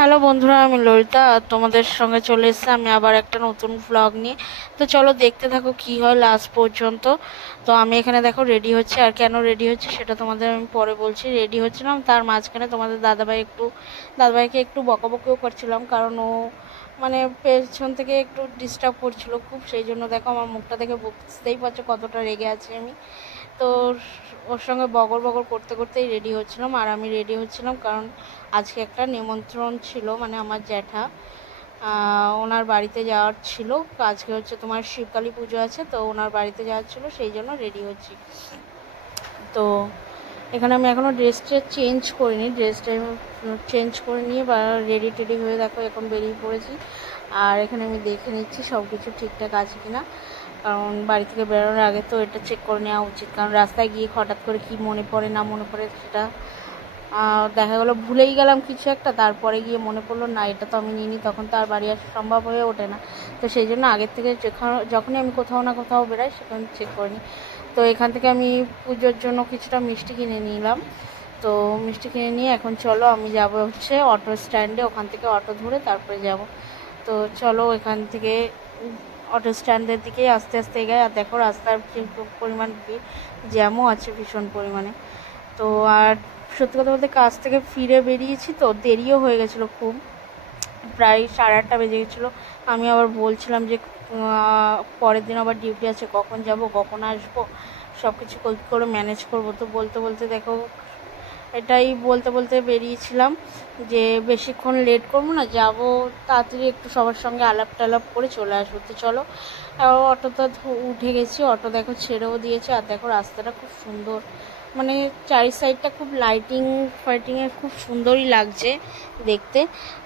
Hello বন্ধুরা, আমি ললিতা আর তোমাদের সঙ্গে চলে এসেছি আমি আবার একটা নতুন ভ্লগ নিয়ে। তো চলো দেখতে থাকো কি হয় লাস্ট পর্যন্ত। তো আমি এখানে দেখো রেডি হচ্ছে, আর কেন রেডি হচ্ছে সেটা তোমাদের আমি পরে বলছি। রেডি হচ্ছিলাম, তার মাঝখানে তোমাদের দাদাভাইকে একটু বকাবকিও করছিলাম, কারণ ও মানে পেছন থেকে একটু ডিস্টার্ব করছিল খুব। সেই জন্য দেখো আমার মুখটা দেখে বুঝতেই পারছো কতটা রেগে আছি আমি। তো ওর সঙ্গে বগর বগর করতে করতেই রেডি হচ্ছিলাম। আর আমি রেডি হচ্ছিলাম কারণ আজকে একটা নিমন্ত্রণ ছিল, মানে আমার জ্যাঠা ওনার বাড়িতে যাওয়ার ছিল। আজকে হচ্ছে তোমার শিবকালী পুজো আছে, তো ওনার বাড়িতে যাওয়ার ছিল, সেই জন্য রেডি হচ্ছি। তো এখানে আমি এখনও ড্রেসটা চেঞ্জ করিনি, ড্রেসটা চেঞ্জ করে নিয়ে বা রেডি টেডি হয়ে দেখো এখন বেরিয়ে পড়েছি। আর এখানে আমি দেখে নিচ্ছি সব কিছু ঠিকঠাক আছে কিনা, কারণ বাড়ি থেকে বেরোনোর আগে তো এটা চেক করে নেওয়া উচিত। কারণ রাস্তায় গিয়ে হঠাৎ করে কি মনে পড়ে না মনে পড়ে সেটা দেখা গেলো ভুলেই গেলাম কিছু একটা, তারপরে গিয়ে মনে পড়লো না এটা তো আমি নিইনি, তখন তো আর বাড়ি আসা সম্ভব হয়ে ওঠে না। তো সেই জন্য আগের থেকে যখনই আমি কোথাও না কোথাও বেরাই সেখানে চেক করে নিই। তো এখান থেকে আমি পুজোর জন্য কিছুটা মিষ্টি কিনে নিলাম। তো মিষ্টি কিনে নিয়ে এখন চলো আমি যাব হচ্ছে অটো স্ট্যান্ডে, ওখান থেকে অটো ধরে তারপরে যাব। তো চলো এখান থেকে অটো স্ট্যান্ডের দিকে আস্তে আস্তে এগায়। আর দেখো রাস্তার পরিমাণ জ্যামও আছে ভীষণ পরিমাণে। তো আর সত্যি কথা বলতে কাজ থেকে ফিরে বেরিয়েছি, তো দেরিও হয়ে গেছিলো খুব, প্রায় 8:30 বেজে গেছিলো। আমি আবার বলছিলাম যে পরের দিন আবার ডিউটি আছে, কখন যাব কখন আসবো সব কিছু করে ম্যানেজ করবো। তো বলতে বলতে দেখো এটাই বলতে বলতে বেরিয়েছিলাম যে বেশিক্ষণ লেট করবো না, যাব তাড়াতাড়ি একটু সবার সঙ্গে আলাপ টালাপ করে চলে আসবো। তো চলো অটোতে উঠে গেছি, অটো দেখো ছেড়েও দিয়েছে। আর দেখো রাস্তাটা খুব সুন্দর, মানে চারি সাইডটা খুব লাইটিং ফাইটিংয়ে খুব সুন্দরই লাগছে দেখতে।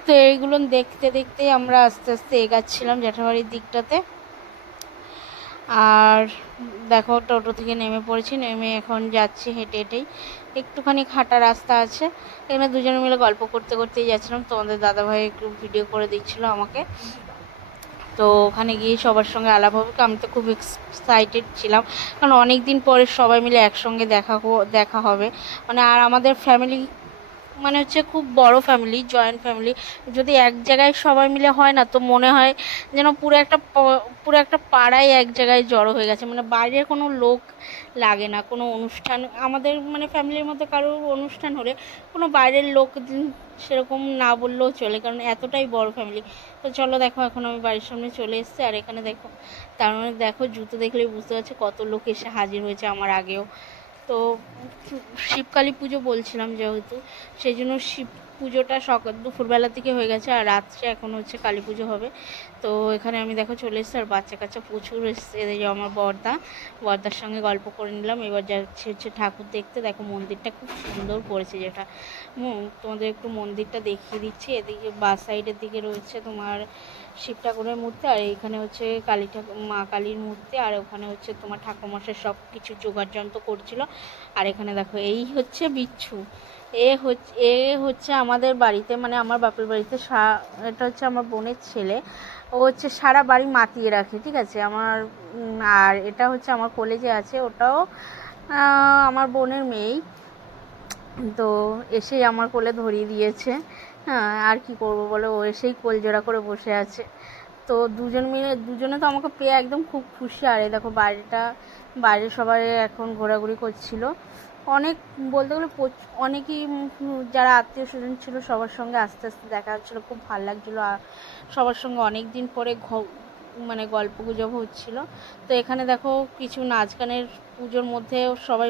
তো এইগুলো দেখতে দেখতেই আমরা আস্তে আস্তে এগাচ্ছিলাম জ্যাঠাবাড়ির দিকটাতে। আর দেখো টোটো থেকে নেমে পড়েছি, নেমে এখন যাচ্ছি হেঁটে হেঁটেই, একটুখানি হাঁটা রাস্তা আছে। এখানে দুজনে মিলে গল্প করতে করতেই যাচ্ছিলাম। তোমাদের দাদাভাই একটু ভিডিও করে দিচ্ছিলো আমাকে। তো ওখানে গিয়ে সবার সঙ্গে আলাপ হবে, আমি তো খুব এক্সাইটেড ছিলাম, কারণ অনেক দিন পরে সবাই মিলে একসঙ্গে দেখা হবে। মানে আর আমাদের ফ্যামিলি মানে হচ্ছে খুব বড় ফ্যামিলি, জয়েন্ট ফ্যামিলি। যদি এক জায়গায় সবাই মিলে হয় না, তো মনে হয় যেন পুরো একটা পাড়ায় এক জায়গায় জড়ো হয়ে গেছে, মানে বাইরের কোনো লোক লাগে না। কোনো অনুষ্ঠান আমাদের মানে ফ্যামিলির মধ্যে কারোর অনুষ্ঠান হলে কোনো বাইরের লোক সেরকম না বললেও চলে, কারণ এতটাই বড় ফ্যামিলি। তো চলো দেখো এখন আমি বাড়ির সামনে চলে এসেছি। আর এখানে দেখো, তার মানে দেখো জুতো দেখলেই বুঝতে পারছি কত লোক এসে হাজির হয়েছে আমার আগেও। তো শিবকালী পুজো বলছিলাম যেহেতু, সেই জন্য শিব পুজোটা দুপুরবেলা থেকে হয়ে গেছে, আর রাত্রে এখন হচ্ছে কালী পুজো হবে। তো এখানে আমি দেখো চলে এসেছি, আর বাচ্চা কাচ্চা প্রচুর এসছে। এই যে আমার বর্দার সঙ্গে গল্প করে নিলাম। এবার যাচ্ছি হচ্ছে ঠাকুর দেখতে। দেখো মন্দিরটা খুব সুন্দর করেছে, যেটা তোমাদের একটু মন্দিরটা দেখিয়ে দিচ্ছি। এদিকে বাঁ সাইডের দিকে রয়েছে তোমার শিব ঠাকুরের মূর্তি, আর এইখানে হচ্ছে মা কালীর মূর্তি, আর ওখানে হচ্ছে তোমার ঠাকুরমশাই সব কিছু জোগাড় যন্ত্র করছিল। আর এখানে দেখো এই হচ্ছে বিচ্ছু, এ হচ্ছে আমাদের বাড়িতে, মানে আমার বাপের বাড়িতে এটা হচ্ছে আমার বোনের ছেলে। ও হচ্ছে সারা বাড়ি মাতিয়ে রাখে, ঠিক আছে আমার। আর এটা হচ্ছে আমার কলেজে আছে, ওটাও আমার বোনের মেয়েই। তো এসেই আমার কোলে ধরিয়ে দিয়েছে। হ্যাঁ আর কি করব বলে, ও এসেই কোল জোড়া করে বসে আছে। তো দুজনে তো আমাকে পেয়ে একদম খুব খুশি। আর এই দেখো বাইরে সবাই এখন ঘোরাঘুরি করছিল। অনেক বলতে গেলে অনেকেই যারা আত্মীয় স্বজন ছিল সবার সঙ্গে আস্তে আস্তে দেখা হচ্ছিলো, খুব ভালো লাগছিলো। আর সবার সঙ্গে অনেক দিন পরে মানে গল্প গুজব হচ্ছিলো। তো এখানে দেখো কিছু নাচ গানের পুজোর মধ্যে সবাই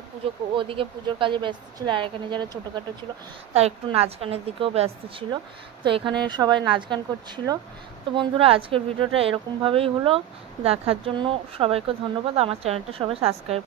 ওদিকে পুজোর কাজে ব্যস্ত ছিল, আর এখানে যারা ছোটোখাটো ছিল তারা একটু নাচ গানের দিকেও ব্যস্ত ছিল। তো এখানে সবাই নাচ গান করছিল। তো বন্ধুরা আজকের ভিডিওটা এরকমভাবেই হলো, দেখার জন্য সবাইকে ধন্যবাদ। আমার চ্যানেলটা সবাই সাবস্ক্রাইব